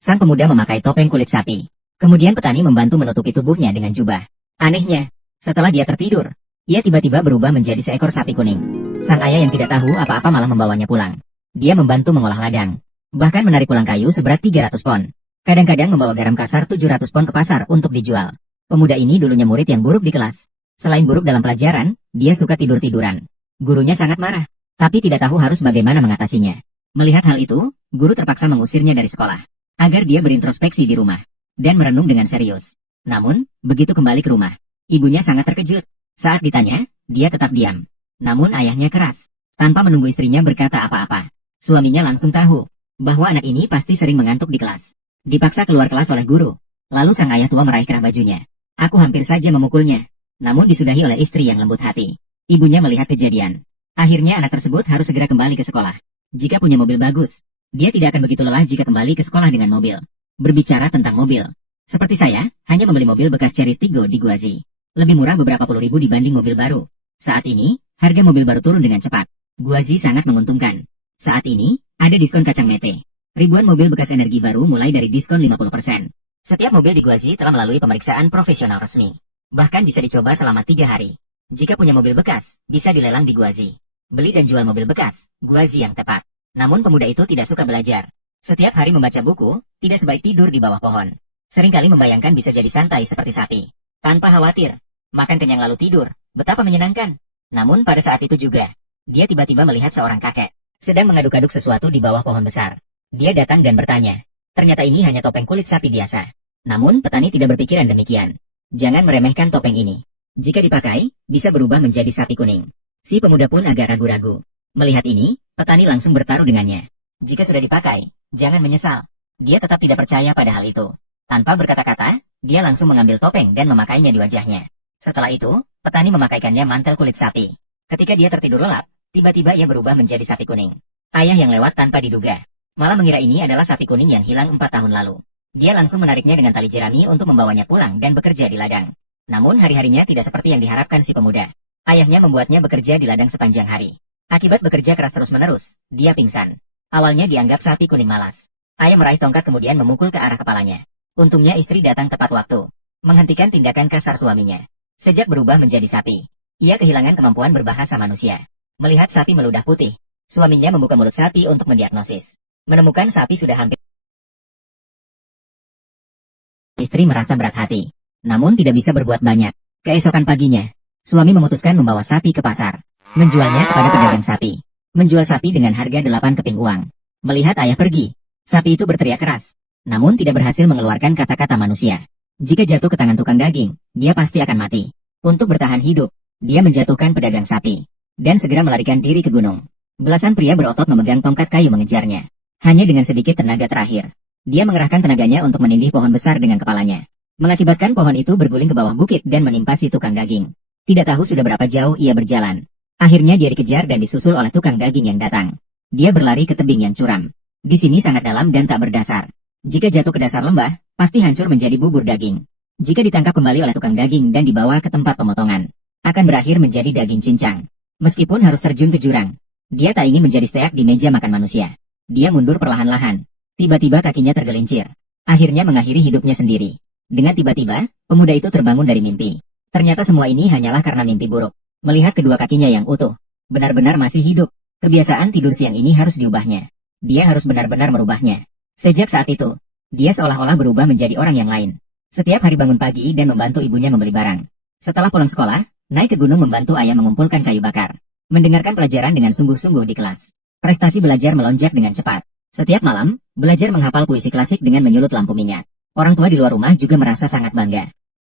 Sang pemuda memakai topeng kulit sapi. Kemudian petani membantu menutupi tubuhnya dengan jubah. Anehnya, setelah dia tertidur, ia tiba-tiba berubah menjadi seekor sapi kuning. Sang ayah yang tidak tahu apa-apa malah membawanya pulang. Dia membantu mengolah ladang. Bahkan menarik pulang kayu seberat 300 pon. Kadang-kadang membawa garam kasar 700 pon ke pasar untuk dijual. Pemuda ini dulunya murid yang buruk di kelas. Selain buruk dalam pelajaran, dia suka tidur-tiduran. Gurunya sangat marah, tapi tidak tahu harus bagaimana mengatasinya. Melihat hal itu, guru terpaksa mengusirnya dari sekolah, agar dia berintrospeksi di rumah, dan merenung dengan serius. Namun, begitu kembali ke rumah, ibunya sangat terkejut. Saat ditanya, dia tetap diam. Namun ayahnya keras. Tanpa menunggu istrinya berkata apa-apa, suaminya langsung tahu bahwa anak ini pasti sering mengantuk di kelas. Dipaksa keluar kelas oleh guru. Lalu sang ayah tua meraih kerah bajunya. Aku hampir saja memukulnya. Namun disudahi oleh istri yang lembut hati. Ibunya melihat kejadian. Akhirnya anak tersebut harus segera kembali ke sekolah. Jika punya mobil bagus, dia tidak akan begitu lelah jika kembali ke sekolah dengan mobil. Berbicara tentang mobil, seperti saya, hanya membeli mobil bekas Cherry Tiggo di Guazi. Lebih murah beberapa puluh ribu dibanding mobil baru. Saat ini, harga mobil baru turun dengan cepat. Guazi sangat menguntungkan. Saat ini, ada diskon kacang mete. Ribuan mobil bekas energi baru mulai dari diskon 50%. Setiap mobil di Guazi telah melalui pemeriksaan profesional resmi. Bahkan bisa dicoba selama 3 hari. Jika punya mobil bekas, bisa dilelang di Guazi. Beli dan jual mobil bekas, Guazi yang tepat. Namun pemuda itu tidak suka belajar. Setiap hari membaca buku, tidak sebaik tidur di bawah pohon. Seringkali membayangkan bisa jadi santai seperti sapi. Tanpa khawatir. Makan kenyang lalu tidur. Betapa menyenangkan. Namun pada saat itu juga, dia tiba-tiba melihat seorang kakek sedang mengaduk-aduk sesuatu di bawah pohon besar. Dia datang dan bertanya. Ternyata ini hanya topeng kulit sapi biasa. Namun petani tidak berpikiran demikian. Jangan meremehkan topeng ini. Jika dipakai, bisa berubah menjadi sapi kuning. Si pemuda pun agak ragu-ragu. Melihat ini, petani langsung bertaruh dengannya. Jika sudah dipakai, jangan menyesal. Dia tetap tidak percaya pada hal itu. Tanpa berkata-kata, dia langsung mengambil topeng dan memakainya di wajahnya. Setelah itu, petani memakaikannya mantel kulit sapi. Ketika dia tertidur lelap, tiba-tiba ia berubah menjadi sapi kuning. Ayah yang lewat tanpa diduga, malah mengira ini adalah sapi kuning yang hilang 4 tahun lalu. Dia langsung menariknya dengan tali jerami untuk membawanya pulang dan bekerja di ladang. Namun hari-harinya tidak seperti yang diharapkan si pemuda. Ayahnya membuatnya bekerja di ladang sepanjang hari. Akibat bekerja keras terus-menerus, dia pingsan. Awalnya dianggap sapi kuning malas. Ayah meraih tongkat kemudian memukul ke arah kepalanya. Untungnya istri datang tepat waktu, menghentikan tindakan kasar suaminya. Sejak berubah menjadi sapi, ia kehilangan kemampuan berbahasa manusia. Melihat sapi meludah putih, suaminya membuka mulut sapi untuk mendiagnosis. Menemukan sapi sudah hampir. Istri merasa berat hati, namun tidak bisa berbuat banyak. Keesokan paginya, suami memutuskan membawa sapi ke pasar, menjualnya kepada pedagang sapi. Menjual sapi dengan harga 8 keping uang. Melihat ayah pergi, sapi itu berteriak keras, namun tidak berhasil mengeluarkan kata-kata manusia. Jika jatuh ke tangan tukang daging, dia pasti akan mati. Untuk bertahan hidup, dia menjatuhkan pedagang sapi, dan segera melarikan diri ke gunung. Belasan pria berotot memegang tongkat kayu mengejarnya. Hanya dengan sedikit tenaga terakhir, dia mengerahkan tenaganya untuk menindih pohon besar dengan kepalanya. Mengakibatkan pohon itu berguling ke bawah bukit dan menimpa si tukang daging. Tidak tahu sudah berapa jauh ia berjalan. Akhirnya dia dikejar dan disusul oleh tukang daging yang datang. Dia berlari ke tebing yang curam. Di sini sangat dalam dan tak berdasar. Jika jatuh ke dasar lembah, pasti hancur menjadi bubur daging. Jika ditangkap kembali oleh tukang daging dan dibawa ke tempat pemotongan, akan berakhir menjadi daging cincang. Meskipun harus terjun ke jurang, dia tak ingin menjadi steak di meja makan manusia. Dia mundur perlahan-lahan. Tiba-tiba kakinya tergelincir. Akhirnya mengakhiri hidupnya sendiri. Dengan tiba-tiba, pemuda itu terbangun dari mimpi. Ternyata semua ini hanyalah karena mimpi buruk. Melihat kedua kakinya yang utuh, benar-benar masih hidup. Kebiasaan tidur siang ini harus diubahnya. Dia harus benar-benar merubahnya. Sejak saat itu, dia seolah-olah berubah menjadi orang yang lain. Setiap hari bangun pagi dan membantu ibunya membeli barang. Setelah pulang sekolah, naik ke gunung membantu ayah mengumpulkan kayu bakar. Mendengarkan pelajaran dengan sungguh-sungguh di kelas. Prestasi belajar melonjak dengan cepat. Setiap malam, belajar menghafal puisi klasik dengan menyulut lampu minyak. Orang tua di luar rumah juga merasa sangat bangga.